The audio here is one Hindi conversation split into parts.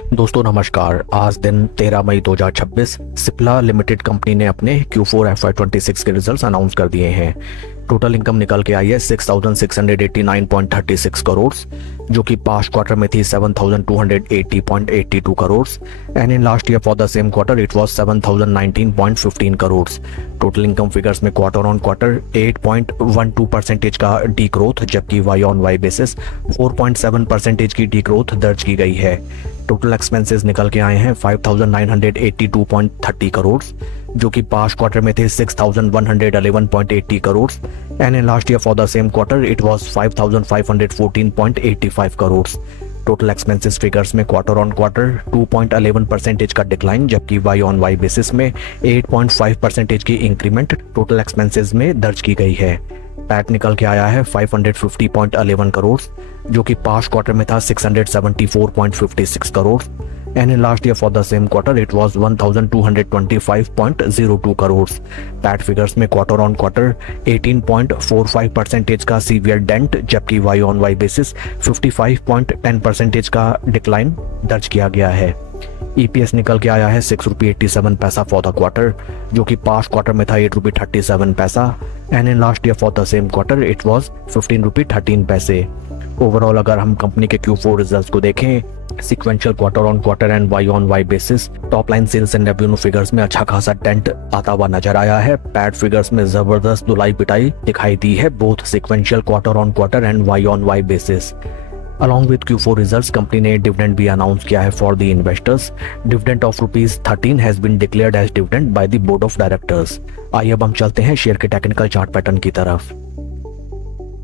दोस्तों नमस्कार। आज दिन 13 मई 2026 सिप्ला लिमिटेड कंपनी ने अपने Q4 FY26 के रिजल्ट्स अनाउंस कर दिए हैं। टोटल इनकम निकल के आई है 6,689.36 करोड़, जो कि पास्ट क्वार्टर में थी 7,280.82 crore and in last year for the same quarter it was 7,019.15 crore. Total income figures में क्वार्टर ऑन क्वार्टर 8.12% का डी ग्रोथ, जबकि वाई ऑन वाई बेसिस 4.7% की डी ग्रोथ दर्ज की गई है। टोटल एक्सपेंसेस निकल के आए हैं 5,982.30 करोड़, जो कि पास्ट क्वार्टर में थे 6,111.80 crore and in last year for the same quarter it was 5,514.85 crore. Total expenses figures में क्वार्टर ऑन क्वार्टर 2.11% का डिक्लाइन, जबकि वाई ऑन वाई बेसिस में 8.5% की इंक्रीमेंट टोटल एक्सपेंसेस में दर्ज की गई है। पैट निकल के आया है 550.11 करोड़, जो कि पास्ट क्वार्टर में था 674.56 crore and in last year for the same quarter it was 1225.02 crore. PAT figures में क्वार्टर ऑन क्वार्टर 18.45% का सीवियर डेंट, जबकि वाई ऑन वाई बेसिस 55.10% का डिक्लाइन दर्ज किया गया है। EPS निकल के आया है 6.87 पैसा फॉर द क्वार्टर, जो कि पास्ट क्वार्टर में था 8.37 पैसा and in last year for the same quarter it was 15.13 पैसे। ओवरऑल अगर हम कंपनी के Q4 रिजल्ट्स को देखें, sequential quarter on quarter and Y on Y basis top line sales and revenue figures में अच्छा खासा डेंट आता हुआ नजर आया है। पैट फिगर्स में जबरदस्त धुलाई पिटाई दिखाई दी है, both sequential quarter on quarter and Y on Y basis. Along with Q4 results, company ने डिविडेंड भी अनाउंस किया है for the investors. Dividend of ₹13 has been declared as dividend by the board of directors. आइए अब हम चलते हैं शेयर के टेक्निकल चार्ट पैटर्न की तरफ।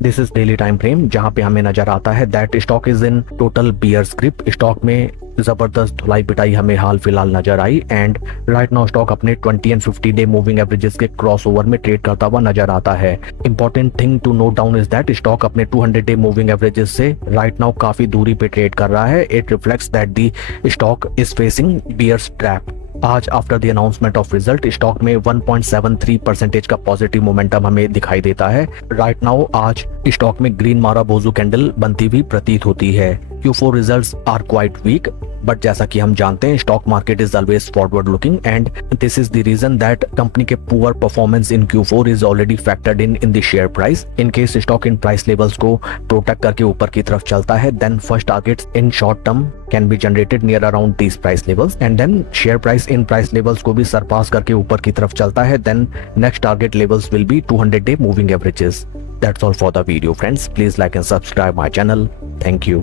This is daily time frame, जहां पे हमें नजर आता है that stock is in total bears grip. Stock में जबरदस्त धुलाई पिटाई हमें हाल फिलहाल नजर आई एंड राइट नाउ स्टॉक अपने 20 एंड 50 डे मूविंग एवरेजेस के क्रॉसओवर में ट्रेड करता हुआ नजर आता है। Important thing to note down is that stock अपने 200 डे मूविंग एवरेजेस से राइट नाउ काफी दूरी पे ट्रेड कर रहा है। It reflects that the stock is facing bears trap. आज after the announcement of result stock में 1.73% का पॉजिटिव मोमेंटम हमें दिखाई देता है। राइट नाउ आज स्टॉक में ग्रीन मारा बोजू कैंडल बनती हुई प्रतीत होती है। Q4 results are quite weak, but जैसा कि हम जानते हैं stock market is always forward looking and this is the reason that company के poor performance in Q4 is already factored in the share price. In case stock in price levels को प्रोटेक्ट करके ऊपर की तरफ चलता है, then first targets in short term can be generated near around these price levels and then share price in price levels को भी सरपास करके ऊपर की तरफ चलता है, then next target levels will be 200 day moving averages. That's all for the video friends. Please like and subscribe my channel. Thank you.